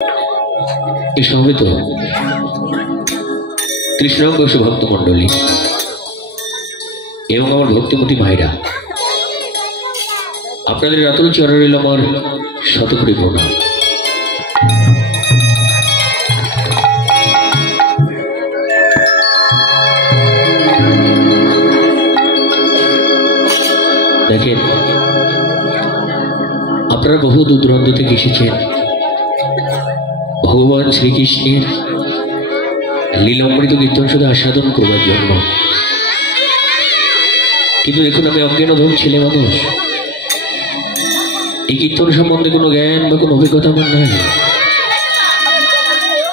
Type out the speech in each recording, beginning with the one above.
এই সমবেত কৃষ্ণাঙ্গস ভক্ত মন্ডলী এবং আমার ভক্তিমতী ভাইরা, আপনাদের রাতুল চরণে আমার শতকোটি প্রণাম। দেখেন, আপনারা বহু দূর দূরান্ত থেকে এসেছেন ভগবান শ্রীকৃষ্ণের লীলামৃত কীর্তন শুধু আস্বাদন করবার জন্য। কিন্তু দেখুন, আমি অজ্ঞানধম ছেলে মানুষ, এই কীর্তন সম্বন্ধে কোনো জ্ঞান বা কোনো অভিজ্ঞতা আমার নাই।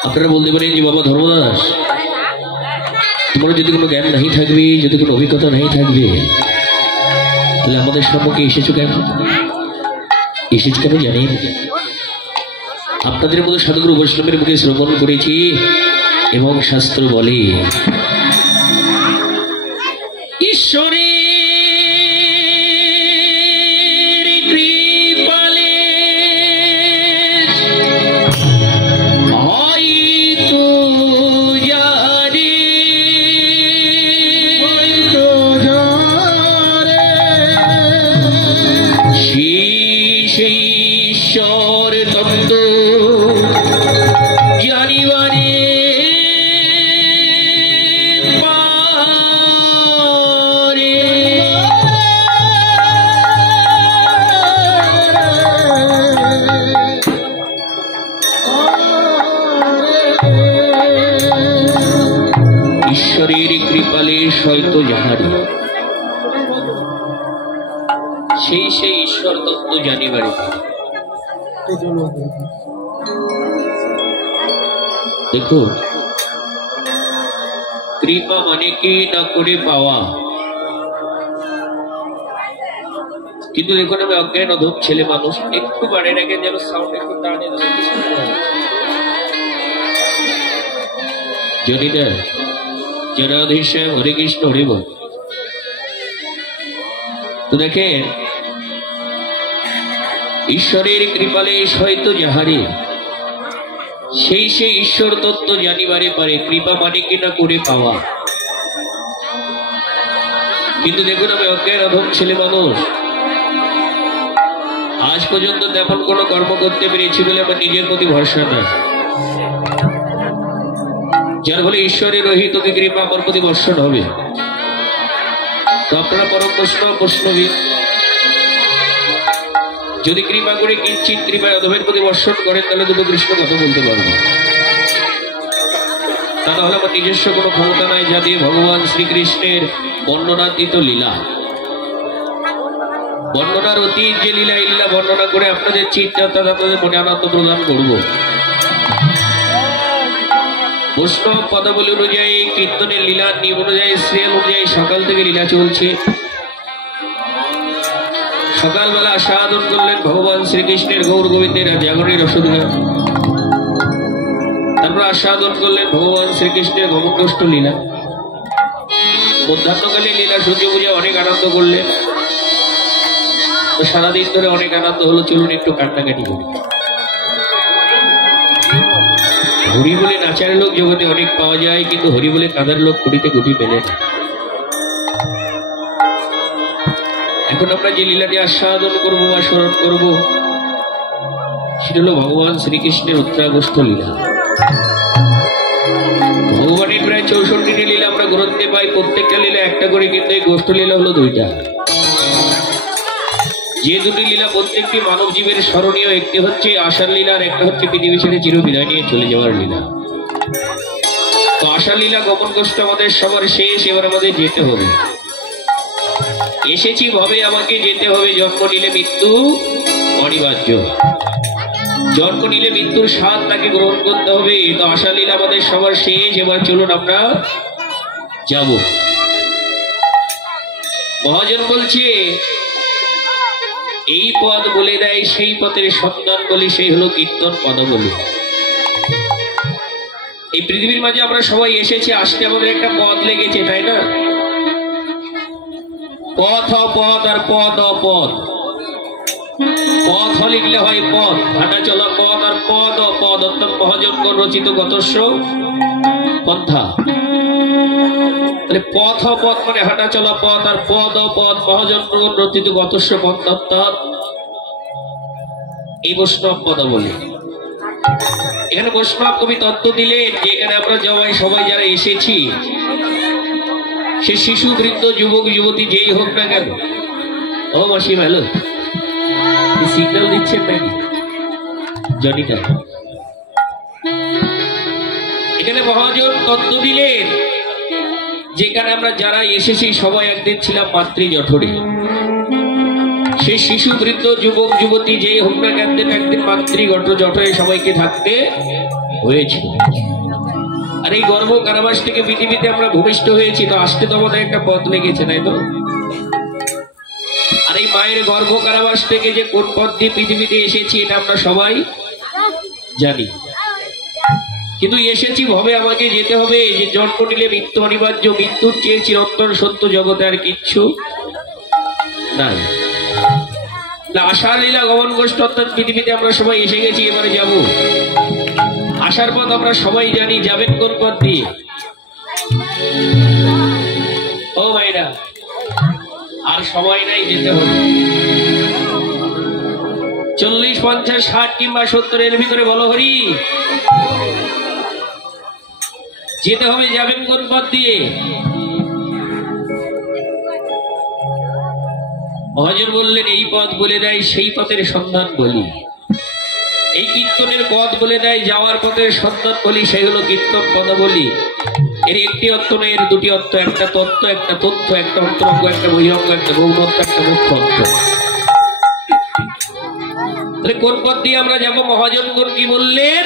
আপনারা বলতে পারেন যে বাবা ধর্মদাস, তোমার যদি কোনো জ্ঞান নাই থাকবে, যদি কোনো অভিজ্ঞতা নাই থাকবে, তাহলে আমাদের সম্মুখে এসেছো কেন? এসেছ কেন জানেন? আপনাদের মতো সাধুগুরু বৈষ্ণবের মুখে শ্রবণ করেছি এবং শাস্ত্র বলে ঈশ্বরের কৃপালে হয়তো যারে সেই ঈশ্বর তত্ত্ব জানিবারে পারে। ঈশ্বরের কৃপালে হয়তো যাহারে সেই ঈশ্বর তত্ত্ব জানিবারে। দেখো, কৃপা মানে কি না করে পাওয়া। কিন্তু দেখুন, আমি অজ্ঞান অধম ছেলে মানুষ, একটু বাড়ে রাখে যেন সাউন্ড একটু টানে জনিতা জনাধীশ্যাম হরে কৃষ্ণ হরি বল। তো দেখেন, ঈশ্বরের কৃপালে হয়তো যাহারে সেই ঈশ্বর তত্ত্ব জানিবারে পারে। কৃপা মানে কিনা করে পাওয়া। কিন্তু দেখুন, আমি অজ্ঞান অধম ছেলে মানুষ, আজ পর্যন্ত তেমন কোনো কর্ম করতে পেরেছি বলে আমার নিজের প্রতি ভরসা নাই, যার ফলে ঈশ্বরের রহিত কৃপা আমার প্রতি বর্ষণ হবে। তো আপনারা পরম বৈষ্ণবী, যদি কৃপা করে কিঞ্চিত কৃপায় অধমের প্রতি বর্ষণ করেন, তাহলে দুটো কৃষ্ণ কথা বলতে পারবো। তা নাহলে আমার নিজস্ব কোনো ক্ষমতা নাই যা দিয়ে ভগবান শ্রীকৃষ্ণের বর্ণনাতীত লীলা, বর্ণনার অতীত যে লীলা ইল্লা বর্ণনা করে আপনাদের চিন্তা আপনাদের মনে আনন্দ প্রদান করব। বৈষ্ণব পদাবলী অনুযায়ী, কীর্তনের লীলার নিয়ম অনুযায়ী, শ্রেয় অনুযায়ী সকাল থেকে লীলা চলছে। সকালবেলা আস্বাদন করলেন ভগবান শ্রীকৃষ্ণের গৌর গোবিন্দের জাগরণের রসদগান। তারপর আস্বাদন করলেন ভগবান শ্রীকৃষ্ণের গমনকষ্ট লীলা। মধ্যাহ্নকালে লীলা সূর্য পূজা অনেক আনন্দ করলেন। সারাদিন ধরে অনেক আনন্দ হলো, চলুন একটু কান্নাকাটি করি। হরি বলে নাচার লোক জগতে অনেক পাওয়া যায়, কিন্তু হরি বলে কাঁদার লোক কুড়িতে কুটি পেলে না। এখন আমরা যে লীলাটি আস্বাদন করবো বা স্মরণ করবো, সেটা হলো ভগবান শ্রীকৃষ্ণের উত্তরাগস্থ লীলা। ভগবানের প্রায় 64টি লীলা আমরা গ্রন্থে পাই, প্রত্যেকটা লীলা একটা করে, কিন্তু এই গোষ্ঠ লীলা হলো 2টা। যে দুটি লীলা প্রত্যেকটি মানব জীবের স্মরণীয়, একটি হচ্ছে আশার লীলা আর একটা হচ্ছে পৃথিবী ছেড়ে চির বিদায় নিয়ে চলে যাওয়ার লীলা। তো আশার লীলা গমন কষ্ট আমাদের সবার শেষ, এবার আমাদের যেতে হবে। এসেছি ভাবে আমাকে যেতে হবে, জন্ম নিলে মৃত্যু অনিবার্য, জন্ম নিলে মৃত্যুর স্বাদ তাকে গ্রহণ করতে হবে। তো আশা লীলা আমাদের সবার শেষ, এবার চলুন আমরা যাব। মহাজন বলছে, এই পদ বলে দেয় সেই পথের সন্ধান বলে, সেই হলো কীর্তন পদাবলী। এই পৃথিবীর মাঝে আমরা সবাই এসেছি, আসতে আমাদের একটা পথ লেগেছে, তাই না? পথ অপথ আর পদ অপথ। পথ লিখলে হয় পথ, হাঁটা চলা পথ, আর পদ অপদ অর্থাৎ মহাজনগণ রচিত গতস্য পন্থা। তাহলে পথ অপথ মানে হাঁটা চলা পথ, আর পদ অপদ মহাজনগণ রচিত গতস্য পন্থা অর্থাৎ এই বৈষ্ণব পদাবলী। এখানে বৈষ্ণব কবি তত্ত্ব দিলেন যে এখানে আমরা সবাই যারা এসেছি, সে শিশু বৃদ্ধ যুবক যুবতী যেই হোক না কেন। ও মাসি ভালো সিগন্যাল দিচ্ছেন নাকি জনিটা? এখানে মহাজন তত্ত্ব দিলেন যেখানে আমরা যারা এসেছি সবাই একদিন ছিলাম মাতৃ জঠরে। সে শিশু বৃদ্ধ যুবক যুবতী যেই হোক না কেন একদিন মাতৃ জঠরে সবাইকে থাকতে হয়েছিল। আর এই গর্ভ কারাবাস থেকে পৃথিবীতে আমরা ভূমিষ্ঠ হয়েছি, তো আসতে তো আমাদের একটা পথ লেগেছে, তাই তো? আর এই মায়ের গর্ভ কারাবাস থেকে যে কোন পথ দিয়ে পৃথিবীতে এসেছি এটা আমরা সবাই জানি, কিন্তু এসেছি ভাবে আমাকে যেতে হবে যে জন্ম নিলে মৃত্যু অনিবার্য, মৃত্যুর চেয়ে চিরন্তন সত্য জগতে আর কিচ্ছু নাই। আশার লীলা গমন গোষ্ঠ অর্থাৎ পৃথিবীতে আমরা সবাই এসে গেছি, এবারে যাব। আসার পথ আমরা সবাই জানি, যাবেন কোন পথ দিয়ে? ও ভাইরা আর সময় নাই, যেতে হবে। 40, 50, 60 কিংবা 70 এর ভিতরে বলো হরি, যেতে হবে। যাবেন কোন পথ দিয়ে? মহাজন বললেন এই পথ বলে দেয় সেই পথের সন্ধান বলি, এই কীর্তনের পথ বলে দেয় যাওয়ার পথের সন্ধান বলি, সেই হলো কীর্তন পদ বলি। এর একটি অর্থ নয়, এর দুটি অর্থ, একটা তত্ত্ব, একটা তথ্য, একটা অন্তরঙ্গ, একটা বহিরঙ্গ, একটা গৌণত্ব, একটা মুখ্য অর্থ। তাহলে কোন পথ দিয়ে আমরা যাবো? মহাজনগণ কি বললেন?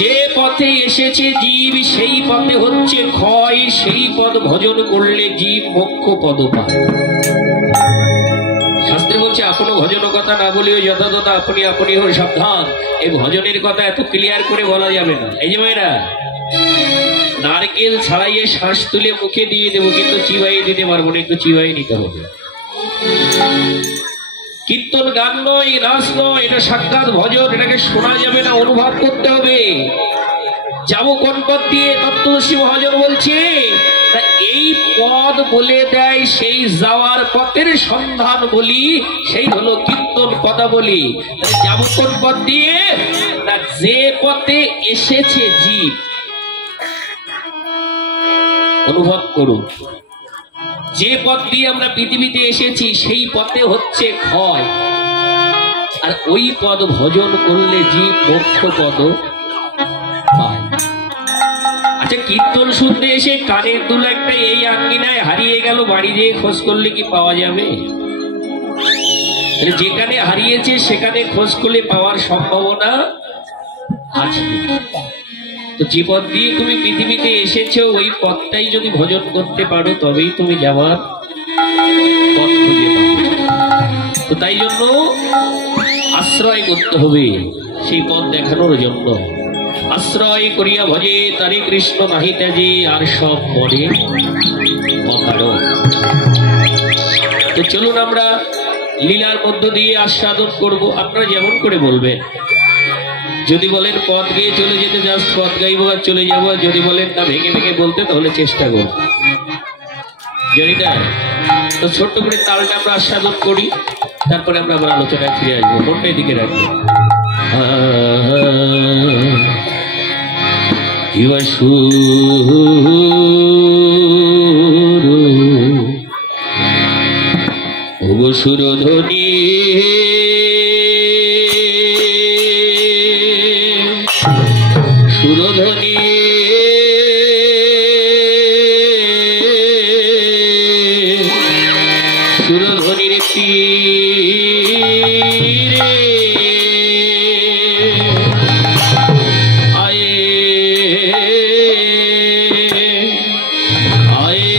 যে পথে এসেছে জীব সেই পথে হচ্ছে ক্ষয়, সেই পদ ভজন করলে জীব মোক্ষ পদ পায়। শাস্ত্রে বলছে আপনো ভজন কথা না বলিও যথাযথ আপনি আপনি হো সাবধান। এই ভজনের কথা এত ক্লিয়ার করে বলা যাবে না। এই যে ভাইরা, নারকেল ছাড়াইয়ে শ্বাস তুলে মুখে দিয়ে দেবো, কিন্তু চিবাইয়ে দিতে পারবো না, একটু চিবাইয়ে নিতে হবে। কীর্তন গান নয়, নাচ নয়, এটা সাক্ষাৎ ভজন, এটাকে শোনা যাবে না, অনুভব করতে হবে। যাবো কোন পথ দিয়ে? তত্ত্বদর্শী মহাজন বলছে এই পদ বলে দেয় সেই যাওয়ার পথের সন্ধান বলি, সেই হলো কীর্তন পদাবলী। যাবো কোন পথ দিয়ে? না, যে পথে এসেছে জীব। অনুভব করুন, যে পথ দিয়ে আমরা পৃথিবীতে এসেছি সেই পথে হচ্ছে ক্ষয়, আর ওই পদ ভজন করলে জীব মোক্ষ পদ পায়। আচ্ছা, কীর্তন শুনতে এসে কানের দুল একটা এই আঙ্গিনায় হারিয়ে গেল, বাড়ি যেয়ে খোঁজ করলে কি পাওয়া যাবে? যেখানে হারিয়েছে সেখানে খোঁজ করলে পাওয়ার সম্ভাবনা আছে। তো যে পথ দিয়ে তুমি পৃথিবীতে এসেছো ওই পথটাই যদি ভজন করতে পারো তবেই তুমি যাওয়ার পথ খুঁজে পাবে। তো তাই জন্য আশ্রয় করতে হবে সেই পথ দেখানোর জন্য। আশ্রয় করিয়া ভজে তারে কৃষ্ণ নাহি ত্যাজে, আর সব মনে অকারণ। তো চলুন আমরা লীলার মধ্য দিয়ে আস্বাদন করব। আপনারা যেমন করে বলবেন, যদি বলেন পথ গিয়ে চলে যেতে জাস্ট পথ গাইবো আর চলে যাবো, যদি বলেন না ভেঙে ভেঙে বলতে তাহলে চেষ্টা করব। জানিনা, তো ছোট্ট করে তালটা আমরা আস্বাদন করি, তারপরে আমরা আবার আলোচনায় ফিরে আসবো। মনটা এদিকে রাখবো। সুরধ্বনি সুরধ্বনি সুরধ্বনির তীরে আয়ে আয়ে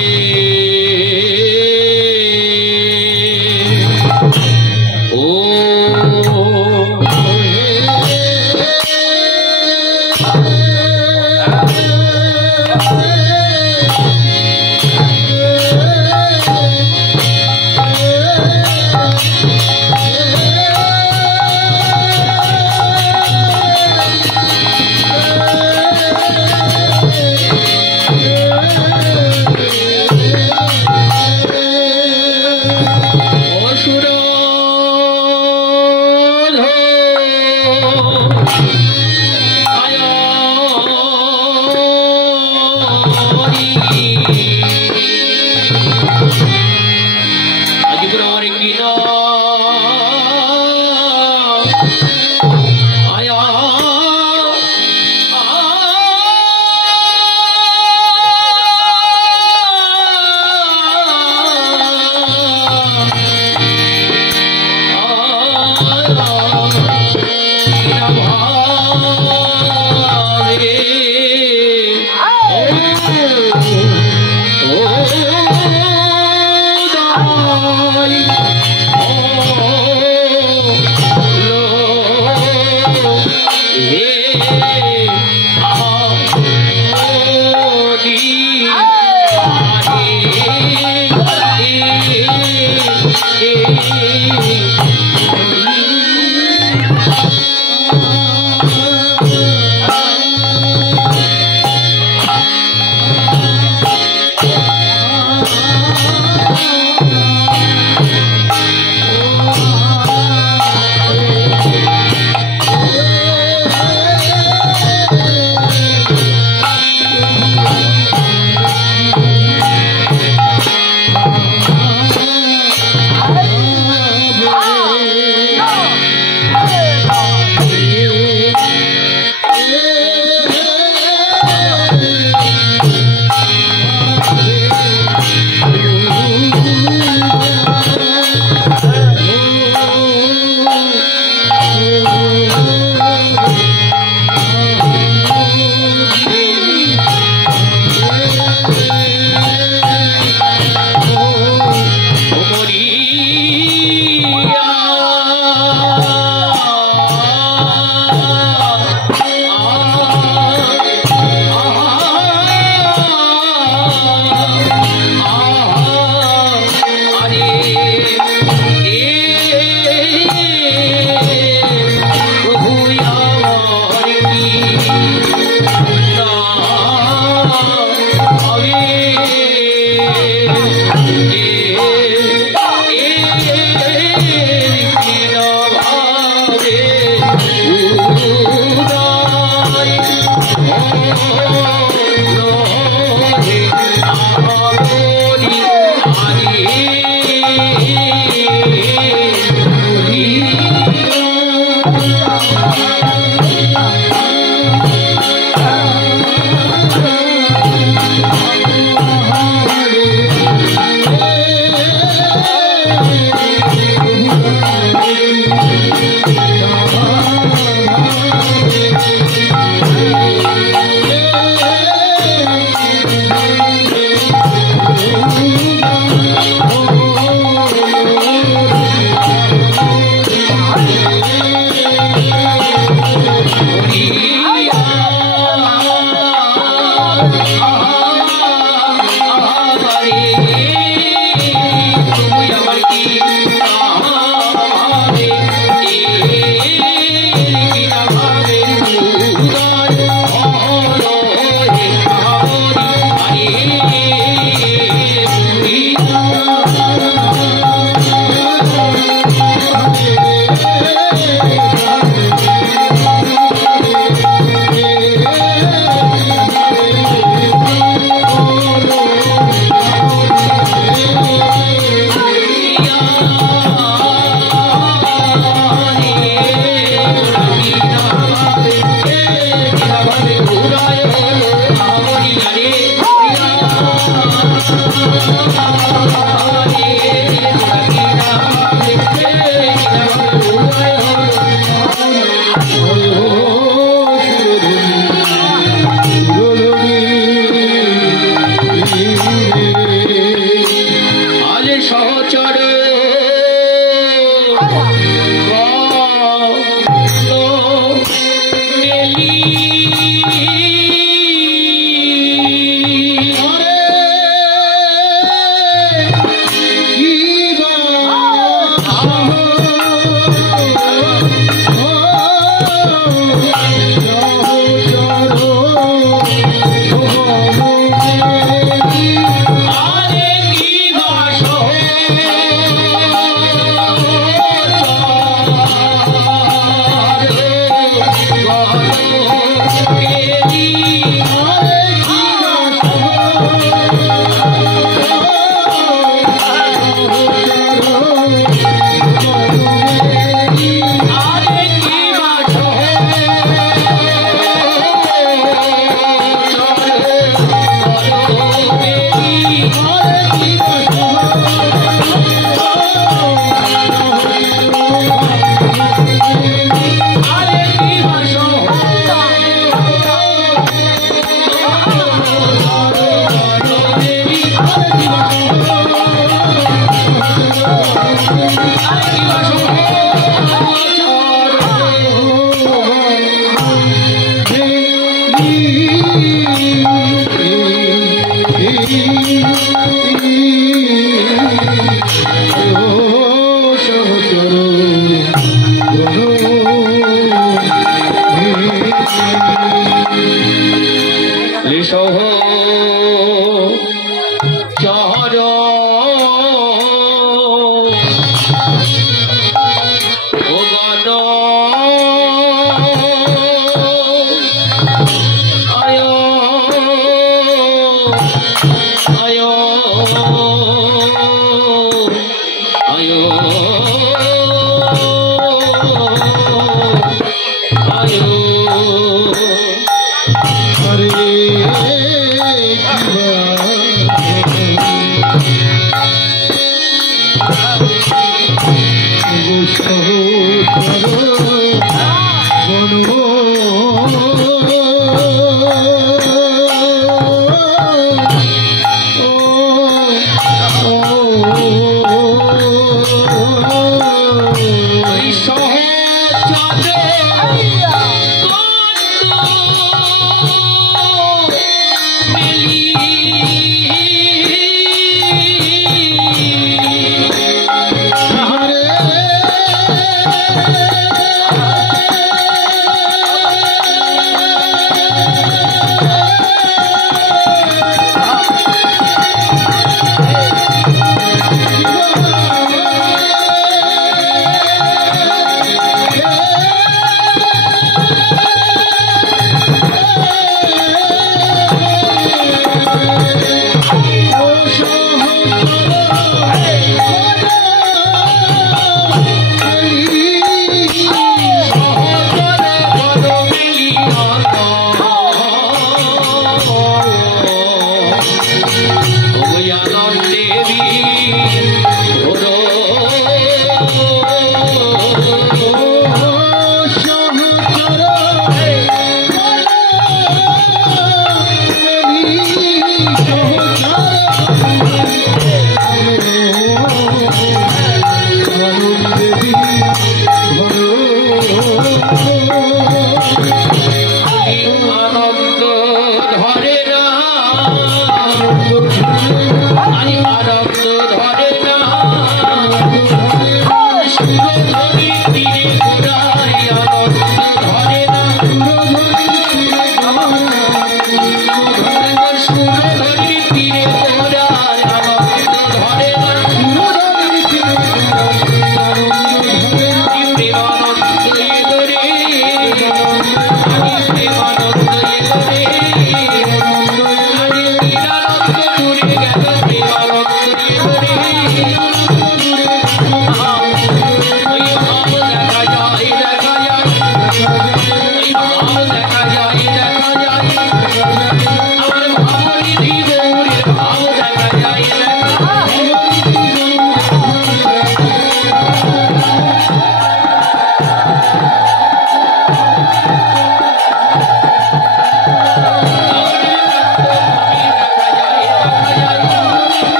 আয়ো